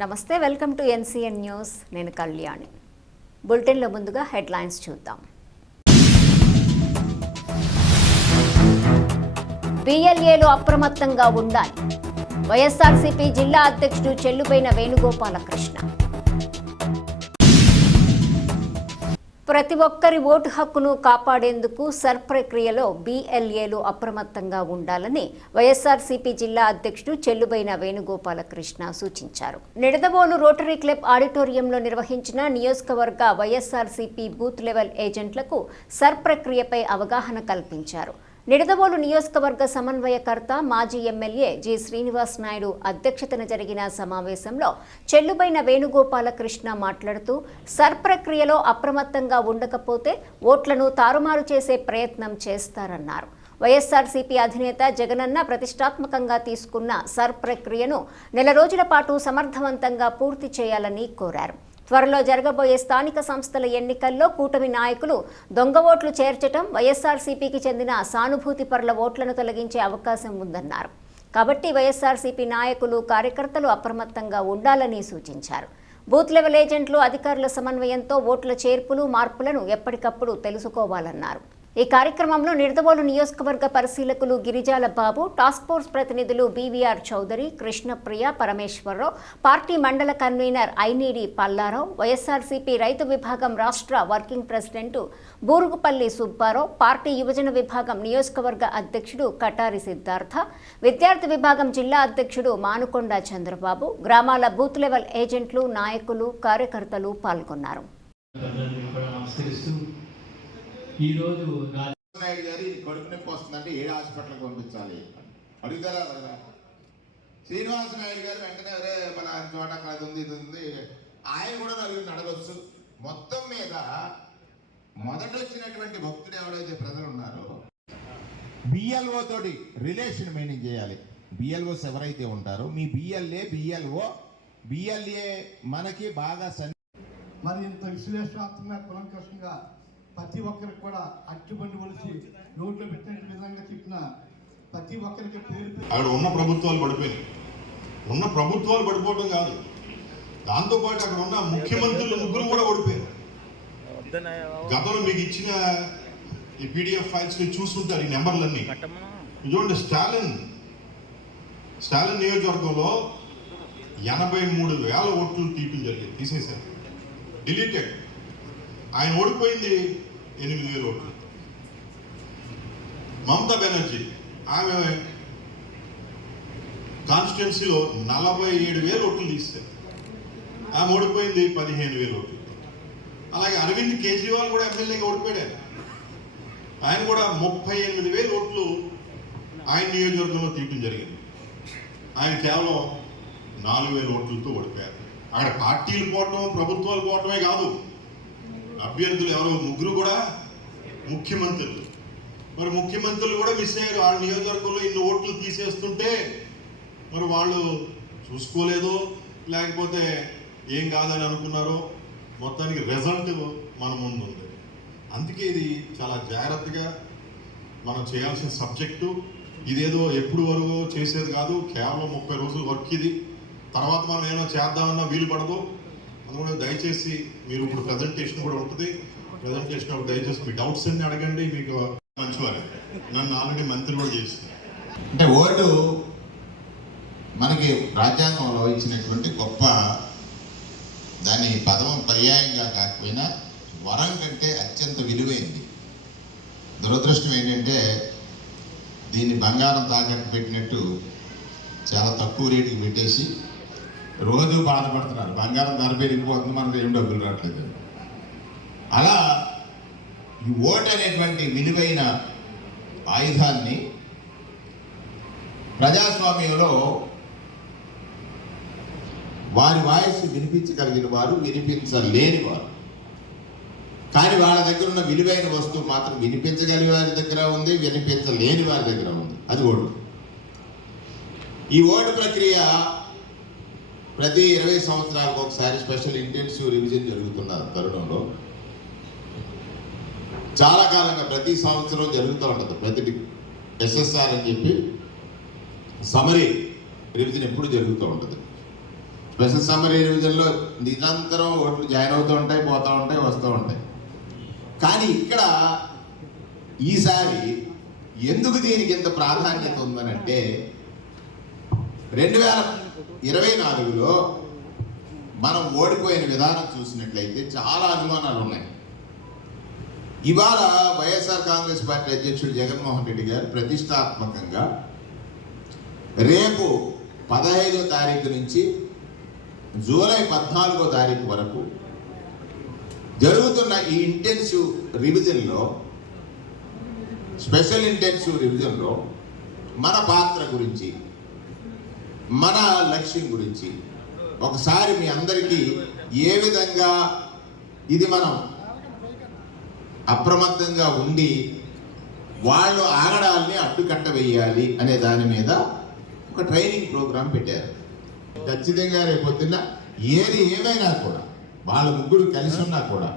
నమస్తే, welcome to NCN news. నేను కళ్యాణి. బులెటిన్లో ముందుగా హెడ్లైన్స్ చూద్దాం. బిఎల్ఏలు అప్రమత్తంగా ఉండాలి. వైఎస్ఆర్సీపీ జిల్లా అధ్యక్షుడు చెల్లుబైన వేణుగోపాలకృష్ణ. ప్రతి ఒక్కరి ఓటు హక్కును కాపాడేందుకు సర్ ప్రక్రియలో బిఎల్ఏలు అప్రమత్తంగా ఉండాలని వైఎస్ఆర్సీపీ జిల్లా అధ్యక్షుడు చెల్లుబైన వేణుగోపాలకృష్ణ సూచించారు. నిడదవోలు రోటరీ క్లబ్ ఆడిటోరియంలో నిర్వహించిన నియోజకవర్గ వైఎస్ఆర్సీపీ బూత్ లెవెల్ ఏజెంట్లకు సర్ ప్రక్రియపై అవగాహన కల్పించారు. నిడదవోలు నియోజకవర్గ సమన్వయకర్త మాజీ ఎమ్మెల్యే జి శ్రీనివాస్ నాయుడు అధ్యక్షతన జరిగిన సమావేశంలో చెల్లుబైన వేణుగోపాలకృష్ణ మాట్లాడుతూ సర్ ప్రక్రియలో అప్రమత్తంగా ఉండకపోతే ఓట్లను తారుమారు చేసే ప్రయత్నం చేస్తారన్నారు. వైఎస్ఆర్సీపీ అధినేత జగనన్న ప్రతిష్టాత్మకంగా తీసుకున్న సర్ ప్రక్రియను నెల రోజుల పాటు సమర్థవంతంగా పూర్తి చేయాలని కోరారు. త్వరలో జరగబోయే స్థానిక సంస్థల ఎన్నికల్లో కూటమి నాయకులు దొంగ ఓట్లు చేర్చడం వైఎస్ఆర్సీపీకి చెందిన సానుభూతి పరుల ఓట్లను తొలగించే అవకాశం ఉందన్నారు. కాబట్టి వైఎస్ఆర్సీపీ నాయకులు, కార్యకర్తలు అప్రమత్తంగా ఉండాలని సూచించారు. బూత్ లెవెల్ ఏజెంట్లు అధికారుల సమన్వయంతో ఓట్ల చేర్పులు, మార్పులను ఎప్పటికప్పుడు తెలుసుకోవాలన్నారు. ఈ కార్యక్రమంలో నిడదవోలు నియోజకవర్గ పరిశీలకులు గిరిజాల బాబు, టాస్క్ ఫోర్స్ ప్రతినిధులు బీవీఆర్ చౌదరి, కృష్ణప్రియ, పరమేశ్వరరావు, పార్టీ మండల కన్వీనర్ ఐనీడి పల్లారావు, వైఎస్ఆర్సీపీ రైతు విభాగం రాష్ట్ర working president Burugupalli Subbarao, party యువజన విభాగం నియోజకవర్గ అధ్యక్షుడు కటారి సిద్ధార్థ, విద్యార్థి విభాగం జిల్లా అధ్యక్షుడు మానుకొండ చంద్రబాబు, గ్రామాల బూత్ లెవెల్ ఏజెంట్లు, నాయకులు, కార్యకర్తలు పాల్గొన్నారు. ఈరోజు నాయుడు గారి కడుపు నొప్పి వస్తుందంటే ఏ హాస్పిటల్కి పంపించాలి అడుగుతారా? శ్రీనివాస నాయుడు గారు వెంటనే మన చోట అది ఉంది, ఇది ఉంది, ఆయన కూడా నలుగురిని అడగొచ్చు. మొత్తం మీద మొదట వచ్చినటువంటి భక్తుడు ఎవరైతే ప్రజలు ఉన్నారో బిఎల్ఓ తోటి రిలేషన్ మెయింటైన్ చేయాలి. బిఎల్ఓస్ ఎవరైతే ఉంటారో మీ బిఎల్ఏ, బిఎల్ఏ మనకి బాగా మరి ఇంత విశ్లేషణాత్మకంగా కులంకషంగా ప్రతి ఒక్కరికి కూడా అట్టుబండి ఒలిసి నోట్లో పెట్టిన విధంగా చెప్పిన ప్రతి ఒక్కరికి పేరు అక్కడ ఉన్న ప్రభుత్వాలు పడిపోవడం కాదు, దాంతోపాటు అక్కడ ఉన్న ముఖ్యమంత్రులు ముగ్గురు కూడా ఓడిపోయారు. గతంలో మీకు ఇచ్చిన ఈ పీడిఎఫ్ ఫైల్స్ ని చూసుకుంటారు. ఈ నెంబర్లన్నీ చూడండి. స్టాలిన్ నియోజకవర్గంలో 83,000 ఓట్లు తీసేశారు, డిలీటెడ్. ఆయన ఓడిపోయింది 8,000 ఓట్లు. మమతా బెనర్జీ ఆమె కాన్స్టిట్యున్సీలో 47,000 ఓట్లు తీస్తారు, ఆమె ఓడిపోయింది 15,000 ఓట్లు. అలాగే అరవింద్ కేజ్రీవాల్ కూడా ఎమ్మెల్యేగా ఓడిపోయాడు. ఆయన కూడా 38,000 ఓట్లు ఆయన నియోజకవర్గంలో తీయటం జరిగింది. ఆయన కేవలం 4,000 ఓట్లతో ఓడిపోయారు. అక్కడ పార్టీలు పోవటం, ప్రభుత్వాలు పోవటమే కాదు, అభ్యర్థులు ఎవరో ముగ్గురు కూడా ముఖ్యమంత్రులు. మరి ముఖ్యమంత్రులు కూడా మిస్ అయ్యారు. వాళ్ళ నియోజకవర్గంలో ఇన్ని ఓట్లు తీసేస్తుంటే మరి వాళ్ళు చూసుకోలేదో లేకపోతే ఏం కాదని అనుకున్నారో, మొత్తానికి రిజల్ట్ మన ముందు ఉంది. అందుకే ఇది చాలా జాగ్రత్తగా మనం చేయాల్సిన సబ్జెక్టు. ఇదేదో ఎప్పుడు వరకు చేసేది కాదు, కేవలం 30 రోజుల వర్క్ ఇది. తర్వాత మనం ఏమైనా చేద్దామన్నా వీలు పడదు. అందుకని దయచేసి మీరు ఇప్పుడు ప్రజెంటేషన్ కూడా ఉంటుంది. ప్రజెంటేషన్ అప్పుడు దయచేసి మీ డౌట్స్ అన్ని అడగండి. మీకు మంచివారు నన్ను ఆల్రెడీ మంత్రి కూడా చేసింది. అంటే ఓటు మనకి రాజ్యాంగంలో ఇచ్చినటువంటి గొప్ప, దాని పదం పర్యాయంగా కాకపోయినా వరం కంటే అత్యంత విలువైంది. దురదృష్టం ఏంటంటే దీన్ని బంగారం తాకట్టు పెట్టినట్టు చాలా తక్కువ రేటుకి పెట్టేసి రోజు బాధపడుతున్నారు. బంగారం ధర పెరిగిపోతుంది, మనకు ఏం డబ్బులు రావట్లేదు. అలా ఈ ఓటు అనేటువంటి విలువైన ఆయుధాన్ని ప్రజాస్వామ్యంలో వారి వాయిస్ వినిపించగలిగిన వారు, వినిపించలేని వారు. కానీ వాళ్ళ దగ్గర ఉన్న విలువైన వస్తువు మాత్రం వినిపించగలిగే వారి దగ్గర ఉంది, వినిపించలేని వారి దగ్గర ఉంది. అది ఓటు. ఈ ఓటు ప్రక్రియ ప్రతి 20 సంవత్సరాలకు ఒకసారి స్పెషల్ ఇంటెన్సివ్ రివిజన్ జరుగుతున్న తరుణంలో చాలా కాలంగా ప్రతి సంవత్సరం జరుగుతూ ఉంటుంది. ప్రతి ఎస్ఎస్ఆర్ అని చెప్పి సమరీ రివిజన్ ఎప్పుడు జరుగుతూ ఉంటుంది. స్పెషల్ సమ్మరీ రివిజన్లో నిరంతరం ఓట్లు జాయిన్ అవుతూ ఉంటాయి, పోతూ ఉంటాయి, వస్తూ ఉంటాయి. కానీ ఇక్కడ ఈసారి ఎందుకు దీనికి ఇంత ప్రాధాన్యత ఉందనంటే 2024లో మనం ఓడిపోయిన విధానం చూసినట్లయితే చాలా అనుమానాలు ఉన్నాయి. ఇవాళ వైఎస్ఆర్ కాంగ్రెస్ పార్టీ అధ్యక్షుడు జగన్మోహన్ రెడ్డి గారు ప్రతిష్టాత్మకంగా రేపు 15వ తారీఖు నుంచి జూలై 14వ తారీఖు వరకు జరుగుతున్న ఈ ఇంటెన్సివ్ రివిజన్లో, స్పెషల్ ఇంటెన్సివ్ రివిజన్లో మన పాత్ర గురించి, మన లక్ష్యం గురించి ఒకసారి మీ అందరికీ ఏ విధంగా ఇది మనం అప్రమత్తంగా ఉండి వాళ్ళు ఆగడాల్ని అడ్డుకట్ట వేయాలి అనే దాని మీద ఒక ట్రైనింగ్ ప్రోగ్రాం పెట్టారు. ఖచ్చితంగా రేపొద్దున్న ఏది ఏమైనా కూడా వాళ్ళ ముగ్గురు కలిసి ఉన్నా కూడా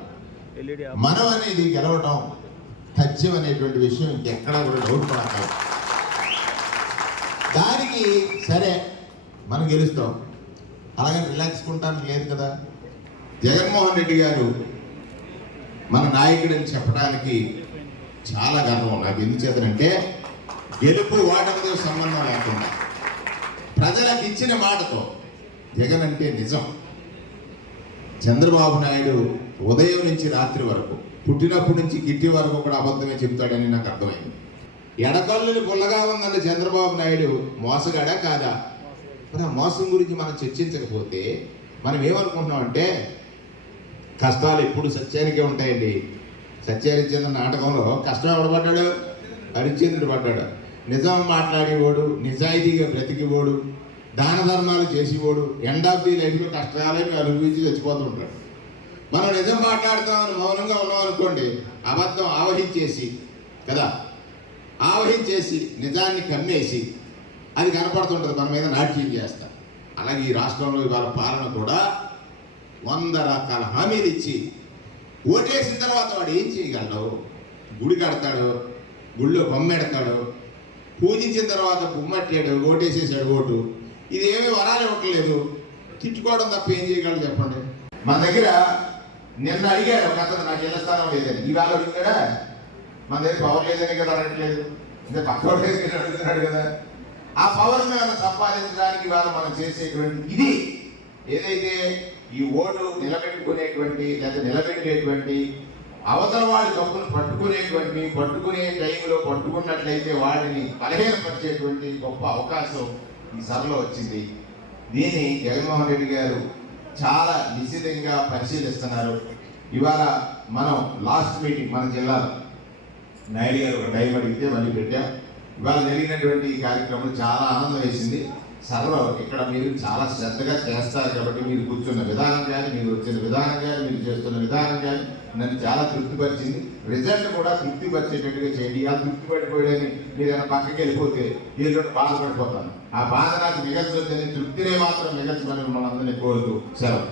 మనం అనేది గెలవటం తథ్యం అనేటువంటి విషయం ఇంకెక్కడా కూడా డౌట్ పడతాం. దానికి సరే మనం గెలుస్తాం, అలాగే రిలాక్స్ ఉంటానికి లేదు కదా. జగన్మోహన్ రెడ్డి గారు మన నాయకుడని చెప్పడానికి చాలా గర్వం నాకు. ఎందుచేతనంటే గెలుపు ఓటమితో సంబంధం లేకుండా ప్రజలకు ఇచ్చిన మాటతో జగన్ అంటే నిజం. చంద్రబాబు నాయుడు ఉదయం నుంచి రాత్రి వరకు, పుట్టినప్పటి నుంచి గిట్టి వరకు కూడా అబద్ధమే చెప్తాడని నాకు అర్థమైంది. ఎడకల్లుని పుల్లగా ఉందన్న చంద్రబాబు నాయుడు మోసగాడా కాదా? మరి ఆ మోసం గురించి మనం చర్చించకపోతే మనం ఏమనుకుంటున్నాం అంటే కష్టాలు ఎప్పుడు సత్యానికే ఉంటాయండి. సత్యహరిశ్చంద్ర నాటకంలో కష్టం ఎవడు పడ్డాడు? హరిశ్చంద్రుడు పడ్డాడు. నిజం మాట్లాడేవాడు, నిజాయితీగా బ్రతికేవాడు, దాన ధర్మాలు చేసేవాడు ఎండ్ ఆఫ్ ది లైఫ్లో కష్టాలని అనుభవించి చచ్చిపోతుంటాడు. మనం నిజం మాట్లాడుతామని మౌనంగా ఉన్నాం అనుకోండి, అబద్ధం ఆవహించేసి కదా, ఆవహించేసి నిజాన్ని కమ్మేసి అది కనపడుతుంటుంది, మన మీద నాట్యం చేస్తారు. అలాగే ఈ రాష్ట్రంలో ఇవాళ పాలన కూడా 100 రకాల హామీలు ఇచ్చి ఓటేసిన తర్వాత వాడు ఏం చేయగలడు? గుడి కడతాడు, గుడిలో బొమ్మెడతాడు, పూజించిన తర్వాత బొమ్మట్టాడు, ఓటేసేసాడు ఓటు. ఇది ఏమీ వరాలు ఇవ్వట్లేదు, తిట్టుకోవడం తప్ప ఏం చేయగలడు చెప్పండి. మన దగ్గర నిన్న అడిగాడు ఒక అతను, నాకు ఇళ్ల స్థానం లేదని. ఇవాళ అడుగుతాడా? మన దగ్గర పవర్ లేదని కదా అనట్లేదు, ఇంకా పక్క అడుగుతున్నాడు కదా. ఆ పవర్ మనం సంపాదించడానికి ఇవాళ మనం చేసేటువంటి ఇది ఏదైతే ఈ ఓటు నిలబెట్టుకునేటువంటి లేదా నిలబెట్టేటువంటి అవతల వాడి తప్పును పట్టుకునే టైంలో పట్టుకున్నట్లయితే వాడిని బలహీనపరిచేటువంటి గొప్ప అవకాశం ఈ సభలో వచ్చింది. దీన్ని జగన్మోహన్ రెడ్డి గారు చాలా నిశ్చితంగా పరిశీలిస్తున్నారు. ఇవాళ మనం లాస్ట్ మీటింగ్ మన జిల్లాలో నాయుడు గారు ఒక టైం అడిగితే మళ్ళీ పెట్టాం. ఇవాళ జరిగినటువంటి ఈ కార్యక్రమం చాలా ఆనందం వేసింది. సర్వ ఇక్కడ మీరు చాలా శ్రద్ధగా చేస్తారు కాబట్టి మీరు కూర్చున్న విధానం కానీ, మీరు వచ్చిన విధానం కానీ, మీరు చేస్తున్న విధానం కానీ నన్ను చాలా తృప్తిపరిచింది. రిజల్ట్ కూడా తృప్తిపరిచేటట్టుగా చేయండి. ఆ తృప్తిపడిపోయాడని మీరు ఏమైనా పక్కకి వెళ్ళిపోతే ఏదో బాధపడిపోతాను. ఆ బాధ నాకు మిగల్చొద్దని, తృప్తినే మాత్రం మిగల్చమని మిమ్మల్ని అందరినీ కోరుతూ సెలవు.